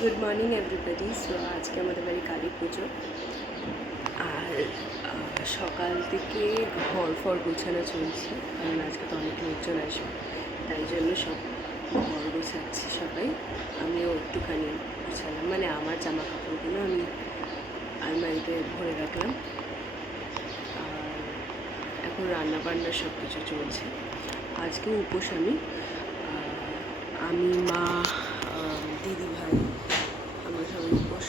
Good morning everybody. So আজকে আমাদের বাড়ি কালী পুজো, আর সকাল থেকে ঘর ফর গোছানো চলছে, কারণ আজকে তো অনেক লোকজন আসবে, তাই জন্য সব ঘর গোছাচ্ছি সবাই। আমিও একটুখানি গোছালাম, মানে আমার জামা কাপড়গুলো আমি আলমারিতে ভরে রাখলাম। আর এখন রান্না বান্না সব কিছু চলছে। আজকে উপোস আমি মা, দিদি ভাই, আমরা সবাই উপোস।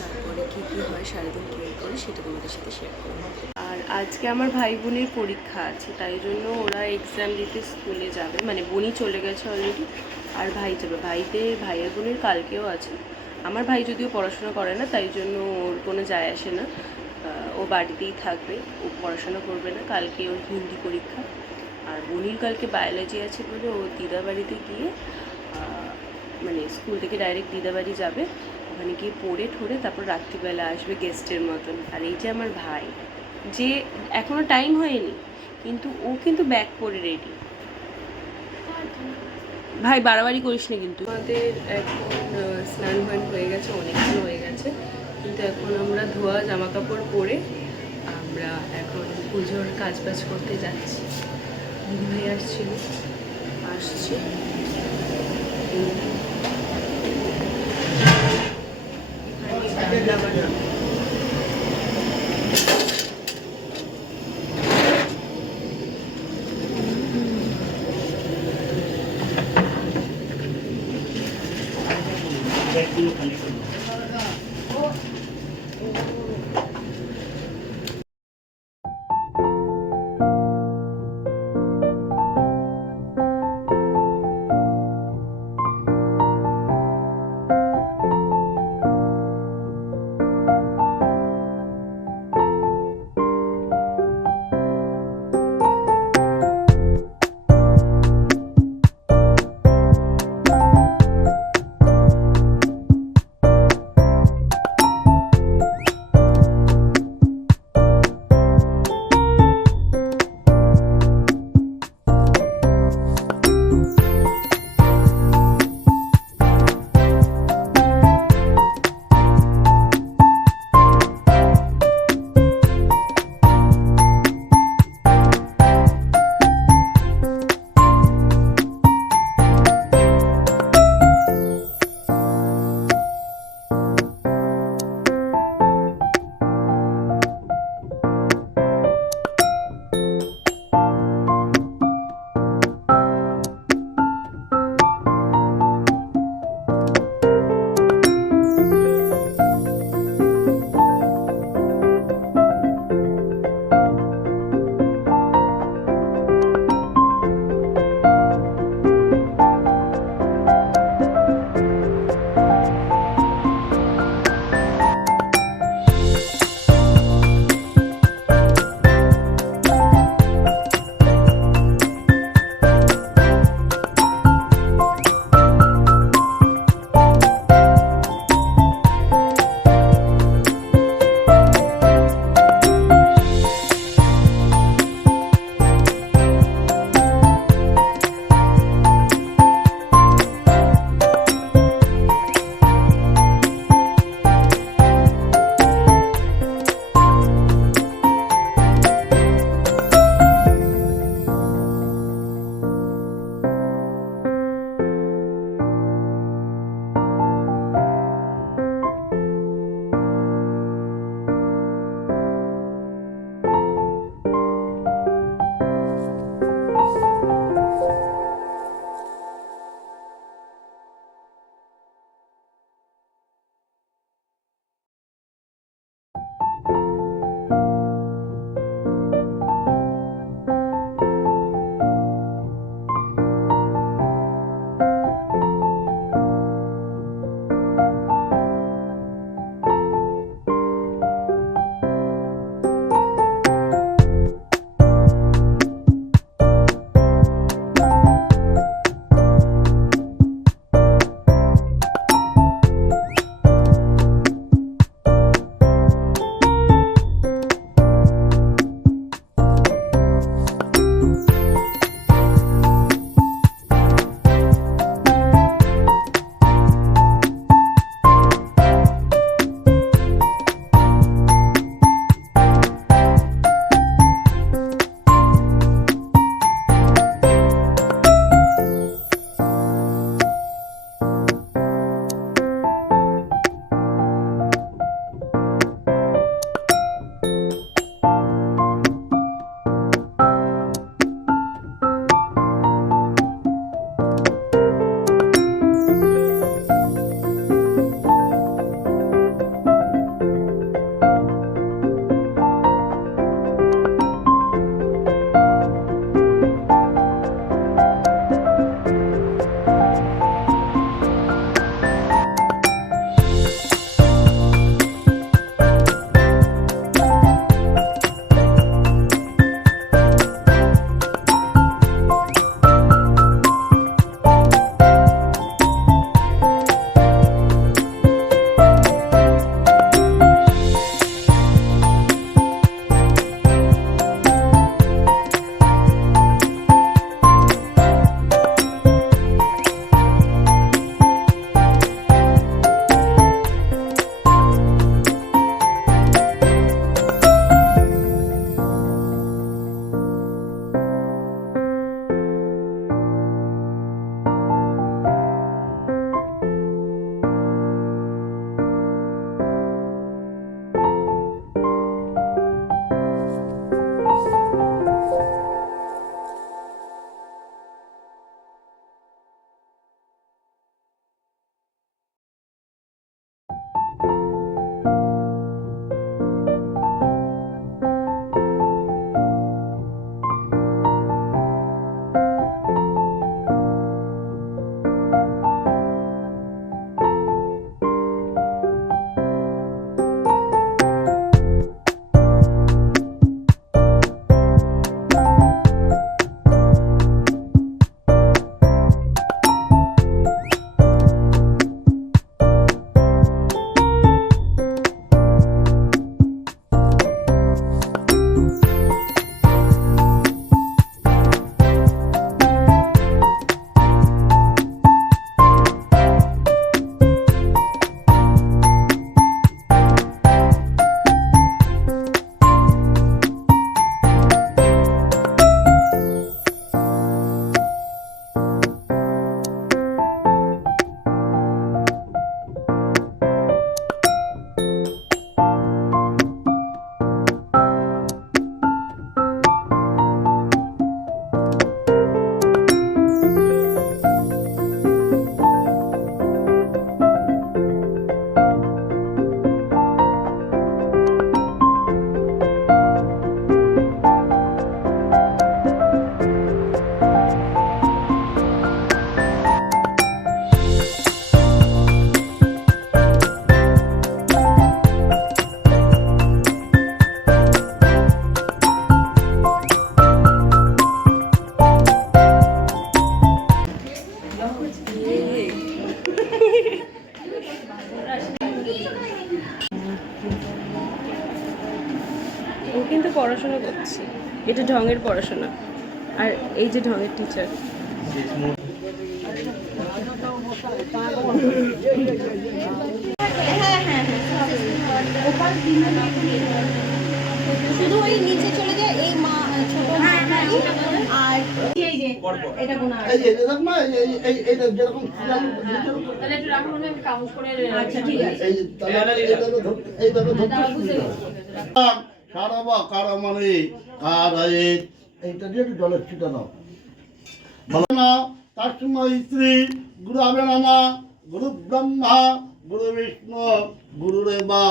তারপরে কী কী হয় সারাদিন কী করে সেটা তোমাদের সাথে শেয়ার করবো। আর আজকে আমার ভাই বোনের পরীক্ষা আছে, তাই জন্য ওরা এক্সাম দিতে স্কুলে যাবে, মানে বোনই চলে গেছে অলরেডি, আর ভাই যাবে। ভাইয়ের বোনের কালকেও আছে। আমার ভাই যদিও পড়াশোনা করে না, তাই জন্য ওর কোনো যায় আসে না, ও বাড়িতেই থাকবে, ও পড়াশোনা করবে না। কালকে ওর হিন্দি পরীক্ষা, আর বোনির কালকে বায়োলজি আছে বলে ও দিদাবাড়িতে গিয়ে, মানে স্কুল থেকে ডাইরেক্ট দিদাবাড়ি যাবে, ওখানে গিয়ে পড়ে ঠোরে তারপর রাত্রিবেলা আসবে গেস্টের মতন। আর এই যে আমার ভাই, যে এখনও টাইম হয়নি কিন্তু ও কিন্তু ব্যাগ পরে রেডি। ভাই বাড়াবাড়ি করিস না কিন্তু। আমাদের এখন স্নান ভান হয়ে গেছে, অনেকক্ষণ হয়ে গেছে, কিন্তু এখন আমরা ধোয়া জামা কাপড় পরে আমরা এখন পুজোর কাজ বাজ করতে যাচ্ছি। দিদিভাই আসছে। পড়াশোনা করছি, এটা ঢঙের পড়াশোনা, আর এই যে ঢঙের টিচার। শুধু ওই নিচে চলে যায় এই মা ছোট মা আর এই যে এটা গোনা আছে এই দেখো না এই যেরকম তাহলে একটু রাখুন আমি কাউন্ট করে আচ্ছা ঠিক আছে এই তাহলে এই দেখো সারাবা কারা মানে কার এইটা দিয়ে একটু জলের ছিটা দাও বলো না তার সময় স্ত্রী গুরু হবে নামা গুরু ব্রহ্মা গুরু বিষ্ণু গুরুদেবা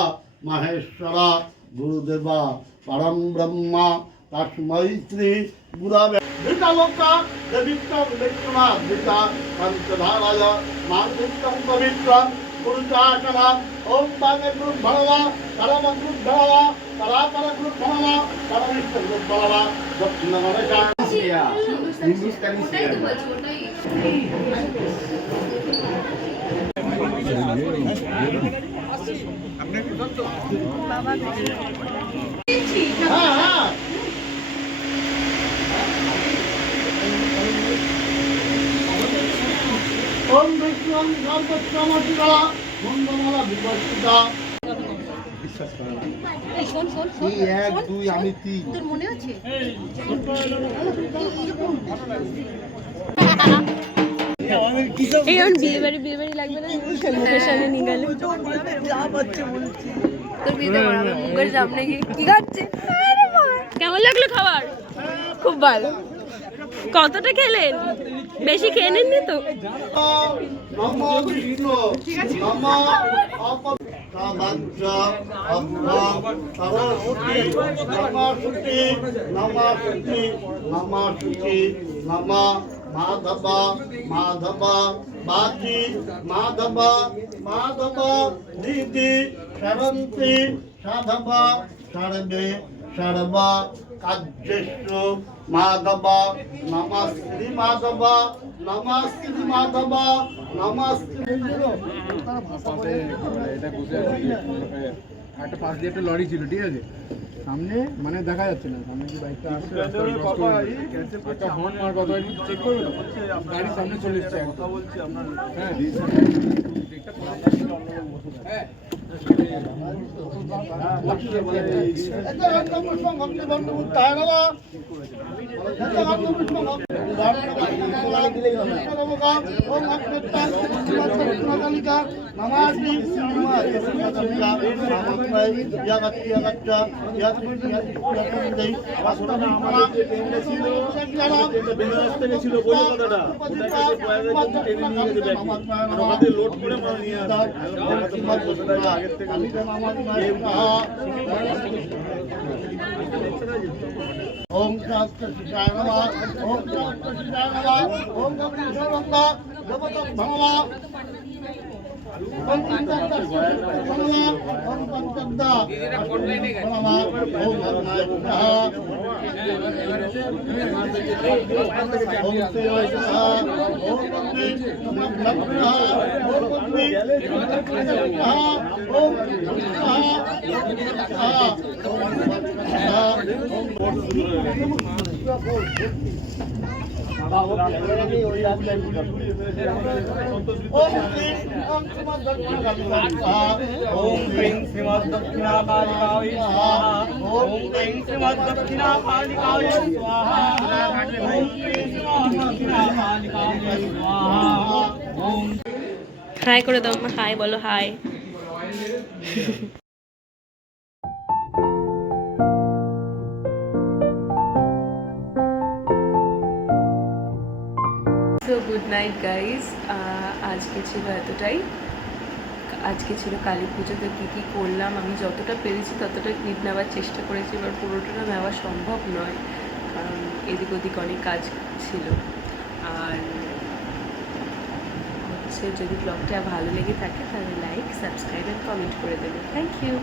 মাহেশ্বরা গুরুদেবা পরম ব্রহ্মা তস্मै শ্রী গুরবে বিকালোকা দেবিত্তম বিষ্ণুমা বিকা পঞ্চধারায় মার্গিত্তম পবিত্রম গুরুচাচনা ওম বাগে গুরু ভগবা পরম গুরু ভগবা পরাপর গুরু ভগবা পরমেশ্বর গুরু ভগবা দক্ষিণ গণেশা হিন্দুস্তানি বাবা হ্যাঁ হ্যাঁ ওম বিষ্ণু সর্বত্রমতিকা মন্দমালা বিবর্তিতা বিশ্বাস করে না এই শোন শোন এই 1 2 আমি 3 তোর মনে আছে এই আমার বিয়ে বাড়ি লাগবে না, মুখের সামনে নিয়ে গেলে তোর বিয়েতে করাবে মুখের সামনে গিয়ে কি খাচ্ছে। কেমন লাগলো খাবার? খুব ভালো। কতটা খেলেন? বেশি খেয়ে নেননি তো? নমো বিষ্ণু নমো অপবাঞ্চ অব্বা সরস্বতী নমস্তুতি নমস্তুতি নমস্তুতি নম মাধব মাধব বাচি মাধব মাধব দিদি শরন্তি সাধব সর্বে সর্ব কার্যেষু মাধব নমস্তে মাধব নমস্তে মাধব নমস্তে একটা পাশ দিয়ে একটা লরি ছিল, ঠিক আছে, সামনে মানে দেখা যাচ্ছে না, সামনে যে বাইকটা আসছে একটা হর্ন মার কথা চেক করবে না, গাড়ির সামনে চলে এসছে কথা বলছি আপনার। হ্যাঁ হ্যাঁ লোড করে নিয়ে আগের থেকে ওম শাস্ত্র শিকায় নমঃ ওম শাস্ত্র শিকায় নমঃ ওম গৌরী সর্বঙ্গা দেবতা ভগবা ওম পঞ্চদা ওম পঞ্চদা নমঃ ওম ধর্মায় নমঃ ওম শিবায় নমঃ ওম গৌরী নমঃ ওম গৌরী নমঃ ওম ओम ह्रीं श्रीमद्दक्षिणाकालिकाय स्वाहा ओम ह्रीं श्रीमद्दक्षिणाकालिकाय स्वाहा ओम ह्रीं श्रीमद्दक्षिणाकालिकाय स्वाहा ओम হাই করে দাও, হাই বলো, hi. So good night guys, আজকে ছিল এতটাই। আজকে ছিল কালী পুজোতে কী কী করলাম আমি যতটা পেরেছি ততটা ক্লিপ নেওয়ার চেষ্টা করেছি, এবার পুরোটা নেওয়া সম্ভব নয় কারণ এদিক ওদিক অনেক কাজ ছিল। আর হচ্ছে যদি ব্লগটা ভালো লেগে থাকে তাহলে লাইক, সাবস্ক্রাইব অ্যান্ড কমেন্ট করে দেবে। Thank you.